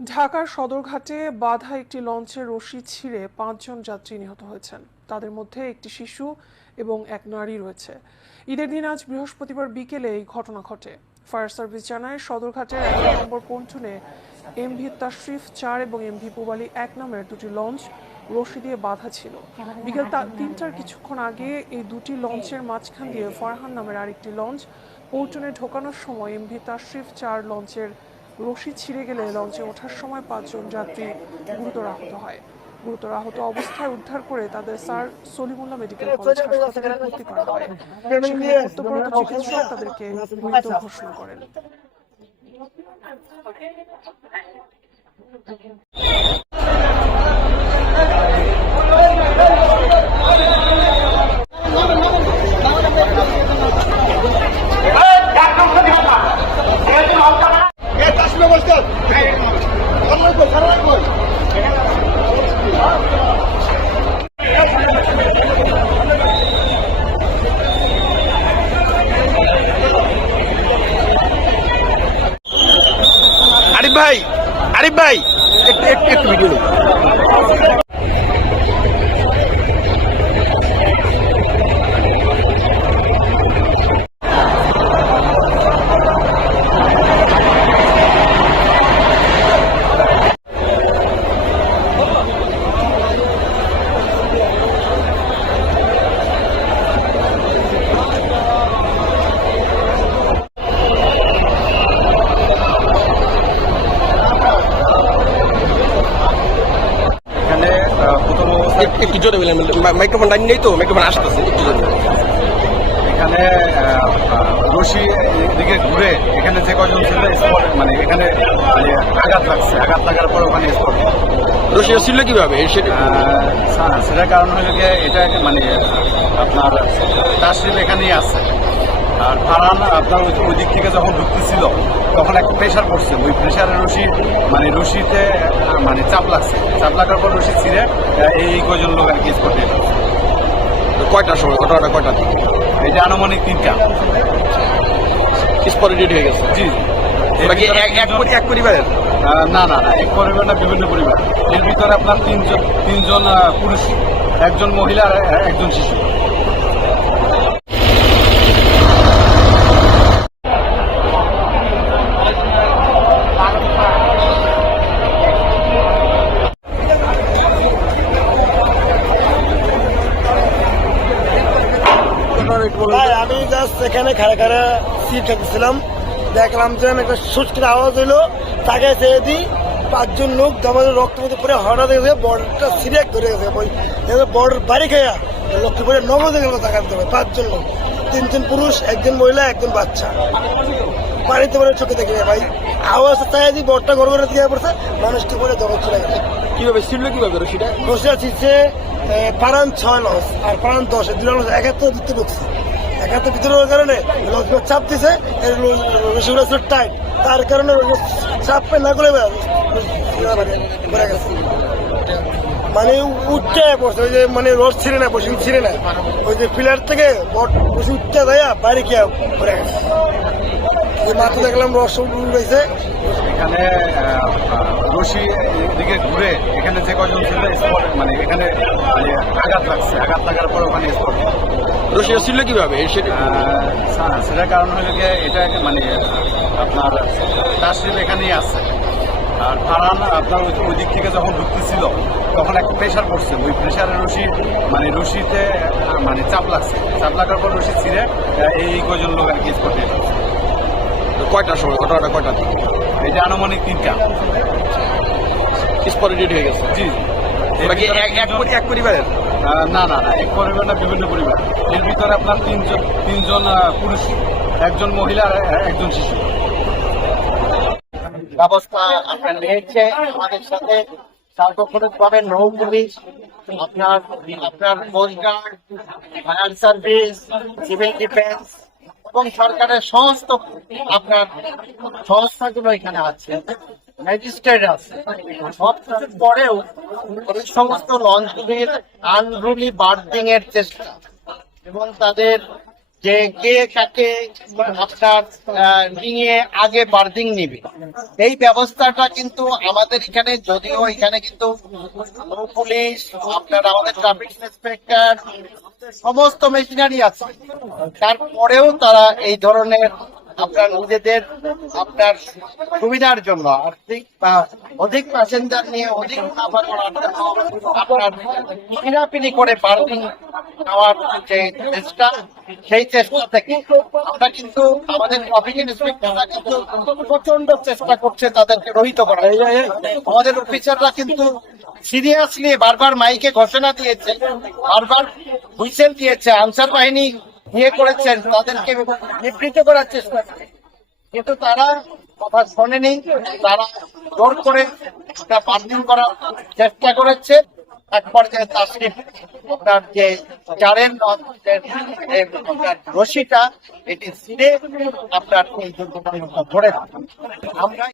ঢাকার সদরঘাটে বাধা একটি লঞ্চের রশি ছিঁড়ে পাঁচজন যাত্রী নিহত হয়েছেন। তাদের মধ্যে একটি শিশু এবং এক নারী রয়েছে। ঈদের দিন আজ বৃহস্পতিবার বিকেলে এই ঘটনা ঘটে। ফায়ার সার্ভিস জানায়, সদরঘাটের এক নম্বর পন্টুনে এমভি তাশরিফ চার এবং এমভি পুবালি এক নামের দুটি লঞ্চ রশি দিয়ে বাধা ছিল। বিকেল তিনটার কিছুক্ষণ আগে এই দুটি লঞ্চের মাঝখান দিয়ে ফারহান নামের আরেকটি লঞ্চ পল্টনে ঢোকানোর সময় এম এমভি তাশরিফ চার লঞ্চের রশি ছিঁড়ে গেলে লঞ্চে ওঠার সময় পাঁচজন যাত্রী গুরুতর আহত হয় গুরুতর আহত অবস্থায় উদ্ধার করে তাদের স্যার সলিমুল্লাহ মেডিকেল কলেজ হাসপাতালে ভর্তি করা হয় সেখানে কর্তব্যরত চিকিৎসক তাদেরকে মৃত ঘোষণা করেন ভাই আরিফ ভাই একটু একটু ভিডিও একটু- জোরে বলেন মাইক্রোফোন লাইন নেই তো মাইক্রোফোন আসতেছে একটু জোরে। এখানে রশি এদিকে ঘুরে এখানে যে কজন ছিল স্পট মানে এখানে মানে আঘাত লাগছে আঘাত লাগার পর ওখানে স্পট রশিটা ছিল কীভাবে? সেটার কারণ হলো গিয়ে এটা মানে আপনার তাসরিফ এখানেই আছে। আর ফারহান আপনার ওই দিক থেকে যখন ঢুকতেছিল তখন একটা প্রেশার পড়ছে। ওই প্রেশারের রশি মানে রশিতে মানে চাপ লাগছে। চাপ লাগার পর রশি ছিঁড়ে এই কজন লোক আর কি স্পটে কয়টার সময়? ঘটনাটা কয়টা? এই যে আনুমানিক তিনটা। স্পটে ডেট হয়ে গেছে? জি এক পরিবারের? না না না এক পরিবার না বিভিন্ন পরিবার। এর ভিতরে আপনার তিনজন তিনজন পুরুষ একজন মহিলা আর একজন শিশু। আমি জাস্ট এখানে খাড়া খাড়া সিট থাকছিলাম দেখলাম যে একটা সুচকির আওয়াজ হইল, তাকে ছেড়ে দিই। পাঁচজন লোক আমাদের রক্ত মতো করে হঠাৎ গেছে বর্ডারটা সিরিয়াস ধরে গেছে বর্ডার বাড়ি খেয়া লক্ষ্মীপুরে নগদে গেল টাকা দিতে হবে, পাঁচজন লোক। তিনজন পুরুষ, একজন মহিলা, একজন বাচ্চা। পানিতে পরে চোখে দেখে ভাই। আওয়াজ চাই দিই বড়টা গড় করে দিয়ে পড়ছে মানুষটি বলে জগৎ চলে গেছে। কীভাবে? ছিল কীভাবে রশিটা? বসে আছি যে পারান ছয় লস আর পারান দশ। দুই লস একাত্তর ভিতরে ঢুকছে। একাত্তর ভিতরে হওয়ার কারণে লস চাপ দিছে রসিগুলো ছিল টাইট। তার কারণে চাপ না করে বেড়ে গেছে। মানে উঠতে পড়ছে ওই যে মানে রড ছিঁড়ে না বসিং ছিঁড়ে না। ওই যে পিলার থেকে বট বসে উঠতে দেয়া বাইরে গিয়ে পড়ে গেছে। মাত্র দেখলাম রস উঠেছে এখানে রশি এদিকে ঘুরে এখানে যে কজন ছিল স্পট মানে এখানে মানে আঘাত লাগছে আঘাত লাগার পর ওখানে স্পট রশিটা ছিল কীভাবে? সেটা সেটার কারণ হলো গিয়ে এটা মানে আপনার তাসরিফ এখানেই আছে। আর ফারহান আপনার ওই দিক থেকে যখন ঢুকতেছিল তখন একটা প্রেশার পড়ছে। ওই প্রেশারের রশি মানে রশিতে মানে চাপ লাগছে। চাপ লাগার পর রশি ছিঁড়ে এই কজন লোক আর কি স্পটে কয়টার সময়? ঘটনাটা কয়টা? থেকে এটা আনুমানিক তিনটা। স্পটে ডেট হয়ে গেছে। জি এক পরিবারের? না না না এক পরিবার না বিভিন্ন পরিবার। এর ভিতরে আপনার তিনজন তিনজন পুরুষ একজন মহিলা আর একজন শিশু। ব্যবস্থা আপনার নিয়েছে। আমাদের সাথে সার্বক্ষণিক ভাবে নৌ পুলিশ, আপনার আপনার coast guard fire service civil defence এবং সরকারের সমস্ত আপনার সংস্থাগুলো এখানে আছে ম্যাজিস্ট্রেট আছে। সব কিছুর পরেও এই সমস্ত লঞ্চগুলির আনরুলি বার্থিং এর চেষ্টা এবং তাদের যে কে কাকে আপনার নিয়ে আগে বার্দিং নিবে। এই ব্যবস্থাটা কিন্তু আমাদের এখানে, যদিও এখানে কিন্তু পুলিশ, আপনার আমাদের ট্রাফিক ইন্সপেক্টর, সমস্ত মেশিনারি আছে। তারপরেও তারা এই ধরনের আপনার নিজেদের, আপনার সুবিধার জন্য, আর্থিক, বা অধিক প্যাসেঞ্জার নিয়ে অধিক মুনাফা করার জন্য আপনার পিড়াপিড়ি করে পার্কিং নেওয়ার যে চেষ্টা, সেই চেষ্টা থেকে আমরা কিন্তু আমাদের ট্রাফিক ইন্সপেক্টররা কিন্তু প্রচণ্ড চেষ্টা করছে তাদেরকে রহিত করা আমাদের অফিসাররা কিন্তু সিরিয়াসলি বারবার মাইকে ঘোষণা দিয়েছে, বারবার হুইসেল দিয়েছে আনসার বাহিনী নিয়ে করেছেন, তাদেরকে নিবৃত্ত করার চেষ্টা কিন্তু তারা কথা শোনেনি, তারা জোর করে বার্নিং করার চেষ্টা করেছে। এক পর্যায়ে তাসরিফ আপনার যে চারের রশিটা, এটি ছিঁড়ে আপনার ঘটে আমরা